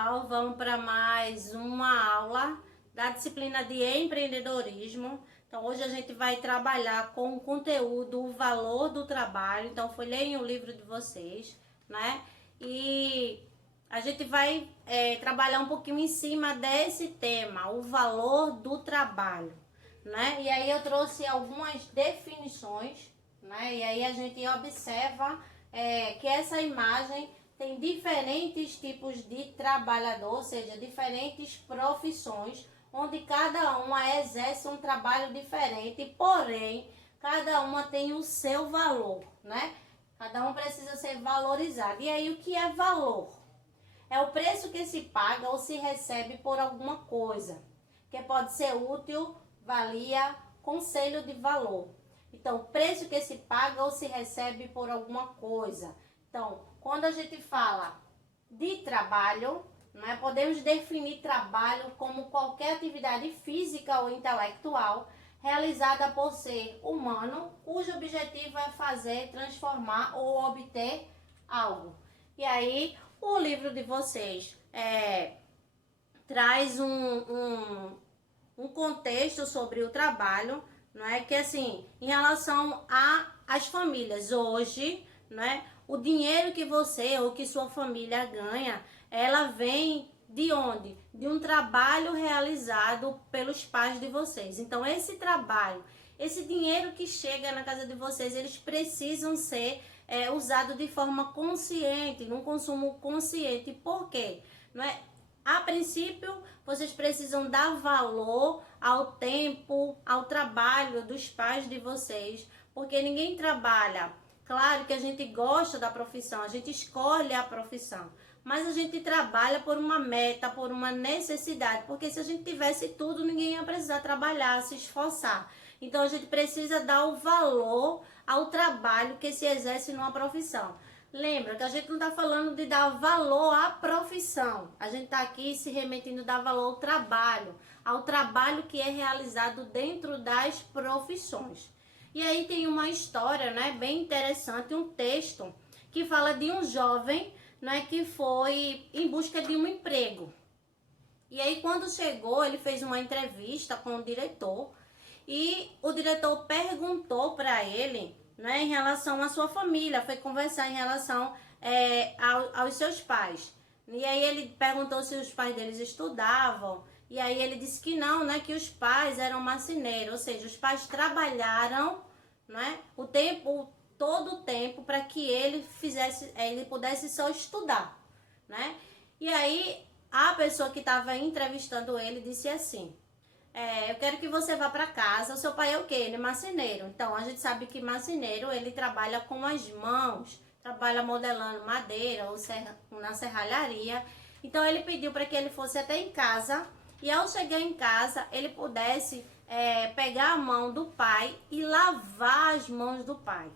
pessoal, vamos para mais uma aula da disciplina de empreendedorismo. Então hoje a gente vai trabalhar com o conteúdo, o valor do trabalho. Então folheiem o livro de vocês, né? E a gente vai trabalhar um pouquinho em cima desse tema, o valor do trabalho, né? E aí eu trouxe algumas definições, né? E aí a gente observa que essa imagem tem diferentes tipos de trabalhador, ou seja, diferentes profissões, onde cada uma exerce um trabalho diferente, porém, cada uma tem o seu valor, né? Cada um precisa ser valorizado. E aí, o que é valor? É o preço que se paga ou se recebe por alguma coisa, que pode ser útil, valia, conselho de valor. Então, o preço que se paga ou se recebe por alguma coisa. Então, quando a gente fala de trabalho, né, podemos definir trabalho como qualquer atividade física ou intelectual realizada por ser humano, cujo objetivo é fazer, transformar ou obter algo. E aí, o livro de vocês traz um contexto sobre o trabalho, não é? Que assim, em relação às famílias, hoje, não é? O dinheiro que você ou que sua família ganha, ela vem de onde? De um trabalho realizado pelos pais de vocês. Então, esse trabalho, esse dinheiro que chega na casa de vocês, eles precisam ser usado de forma consciente, num consumo consciente. Por quê? Não é? A princípio, vocês precisam dar valor ao tempo, ao trabalho dos pais de vocês, porque ninguém trabalha. Claro que a gente gosta da profissão, a gente escolhe a profissão, mas a gente trabalha por uma meta, por uma necessidade, porque se a gente tivesse tudo, ninguém ia precisar trabalhar, se esforçar. Então a gente precisa dar o valor ao trabalho que se exerce numa profissão. Lembra que a gente não está falando de dar valor à profissão. A gente está aqui se remetendo a dar valor ao trabalho que é realizado dentro das profissões. E aí tem uma história, né, bem interessante, um texto que fala de um jovem, né, que foi em busca de um emprego. E aí quando chegou, ele fez uma entrevista com o diretor e o diretor perguntou para ele, né, em relação à sua família, foi conversar em relação aos seus pais. E aí ele perguntou se os pais deles estudavam, e aí ele disse que não, né, que os pais eram marceneiros, ou seja, os pais trabalharam, né, todo o tempo para que ele pudesse só estudar, né? E aí a pessoa que estava entrevistando ele disse assim: eu quero que você vá para casa. O seu pai é o quê? Ele é marceneiro. Então, a gente sabe que marceneiro, ele trabalha com as mãos, trabalha modelando madeira ou na serralharia. Então, ele pediu para que ele fosse até em casa e ao chegar em casa, ele pudesse pegar a mão do pai e lavar as mãos do pai.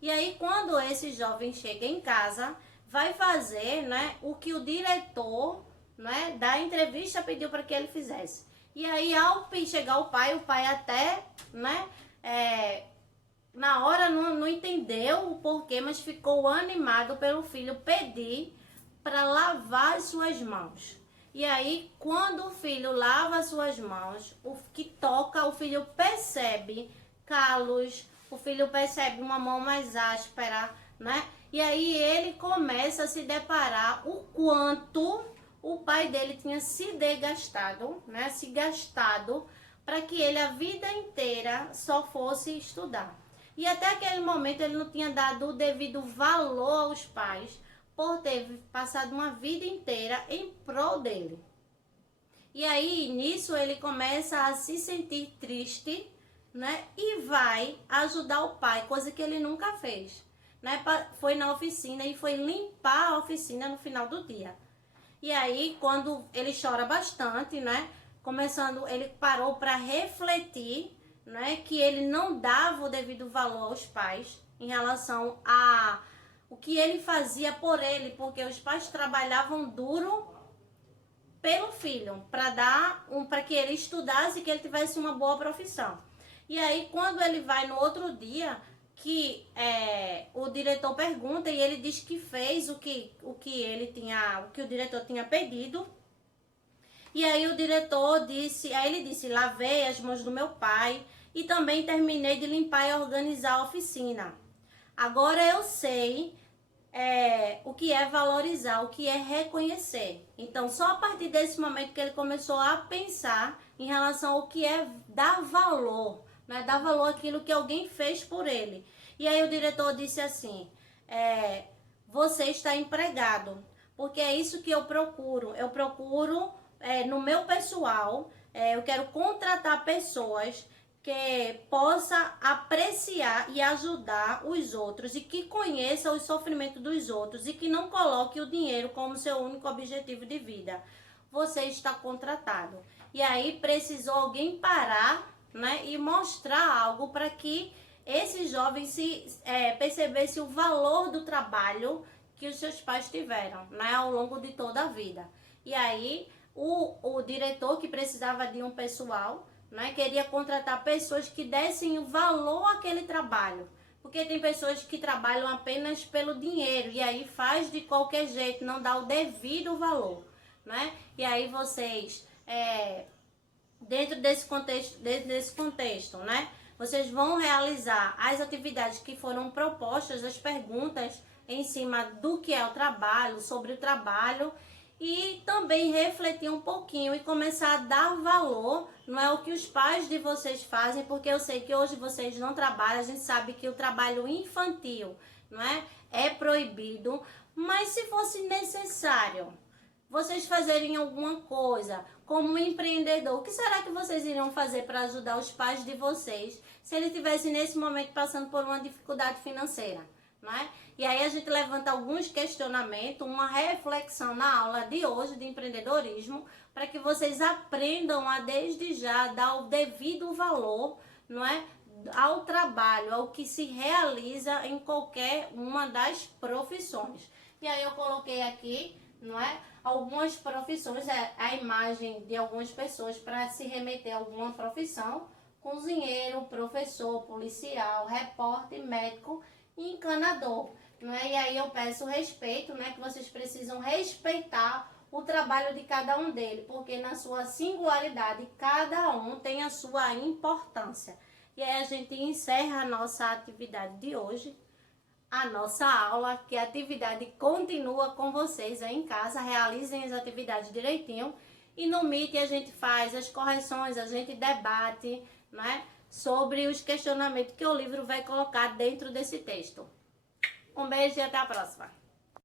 E aí, quando esse jovem chega em casa, vai fazer, né, o que o diretor, né, da entrevista pediu para que ele fizesse. E aí, ao chegar o pai até, né, na hora não entendeu o porquê, mas ficou animado pelo filho pedir para lavar as suas mãos. E aí, quando o filho lava as suas mãos, o que toca, o filho percebe calos, o filho percebe uma mão mais áspera, né? E aí ele começa a se deparar o quanto o pai dele tinha se desgastado, né? Se gastado para que ele a vida inteira só fosse estudar. E até aquele momento ele não tinha dado o devido valor aos pais por ter passado uma vida inteira em prol dele. E aí nisso ele começa a se sentir triste, né? E vai ajudar o pai, coisa que ele nunca fez, né? Foi na oficina e foi limpar a oficina no final do dia. E aí, quando ele chora bastante, né? Ele parou para refletir, né? Que ele não dava o devido valor aos pais em relação a o que ele fazia por ele, porque os pais trabalhavam duro pelo filho, para que ele estudasse e que ele tivesse uma boa profissão. E aí, quando ele vai no outro dia, que o diretor pergunta e ele diz que fez o que o diretor tinha pedido. E aí o diretor disse, aí ele disse, lavei as mãos do meu pai e também terminei de limpar e organizar a oficina. Agora eu sei o que é valorizar, o que é reconhecer. Então, só a partir desse momento que ele começou a pensar em relação ao que é dar valor, né? Dar valor àquilo que alguém fez por ele. E aí o diretor disse assim, você está empregado, porque é isso que eu procuro. Eu procuro no meu pessoal, eu quero contratar pessoas que possa apreciar e ajudar os outros e que conheça o sofrimento dos outros e que não coloque o dinheiro como seu único objetivo de vida. Você está contratado. E aí precisou alguém parar, né, e mostrar algo para que esse jovem percebesse o valor do trabalho que os seus pais tiveram, né, ao longo de toda a vida. E aí o diretor, que precisava de um pessoal, né, queria contratar pessoas que dessem valor àquele trabalho. Porque tem pessoas que trabalham apenas pelo dinheiro e aí faz de qualquer jeito, não dá o devido valor, né? E aí vocês, dentro desse contexto, né, vocês vão realizar as atividades que foram propostas, as perguntas em cima do que é o trabalho, sobre o trabalho, e também refletir um pouquinho e começar a dar valor, não é o que os pais de vocês fazem, porque eu sei que hoje vocês não trabalham, a gente sabe que o trabalho infantil, não é proibido, mas se fosse necessário vocês fazerem alguma coisa como um empreendedor, o que será que vocês iriam fazer para ajudar os pais de vocês se eles estivessem nesse momento passando por uma dificuldade financeira? Né? E aí a gente levanta alguns questionamentos, uma reflexão na aula de hoje de empreendedorismo, para que vocês aprendam a desde já dar o devido valor, não é, ao trabalho, ao que se realiza em qualquer uma das profissões. E aí eu coloquei aqui, não é, algumas profissões, a imagem de algumas pessoas para se remeter a alguma profissão: cozinheiro, professor, policial, repórter, médico e encanador, não é? E aí eu peço respeito, né, que vocês precisam respeitar o trabalho de cada um deles, porque na sua singularidade cada um tem a sua importância. E aí a gente encerra a nossa atividade de hoje, a nossa aula, que a atividade continua com vocês aí em casa. Realizem as atividades direitinho e no Meet a gente faz as correções, a gente debate, né, sobre os questionamentos que o livro vai colocar dentro desse texto. Um beijo e até a próxima!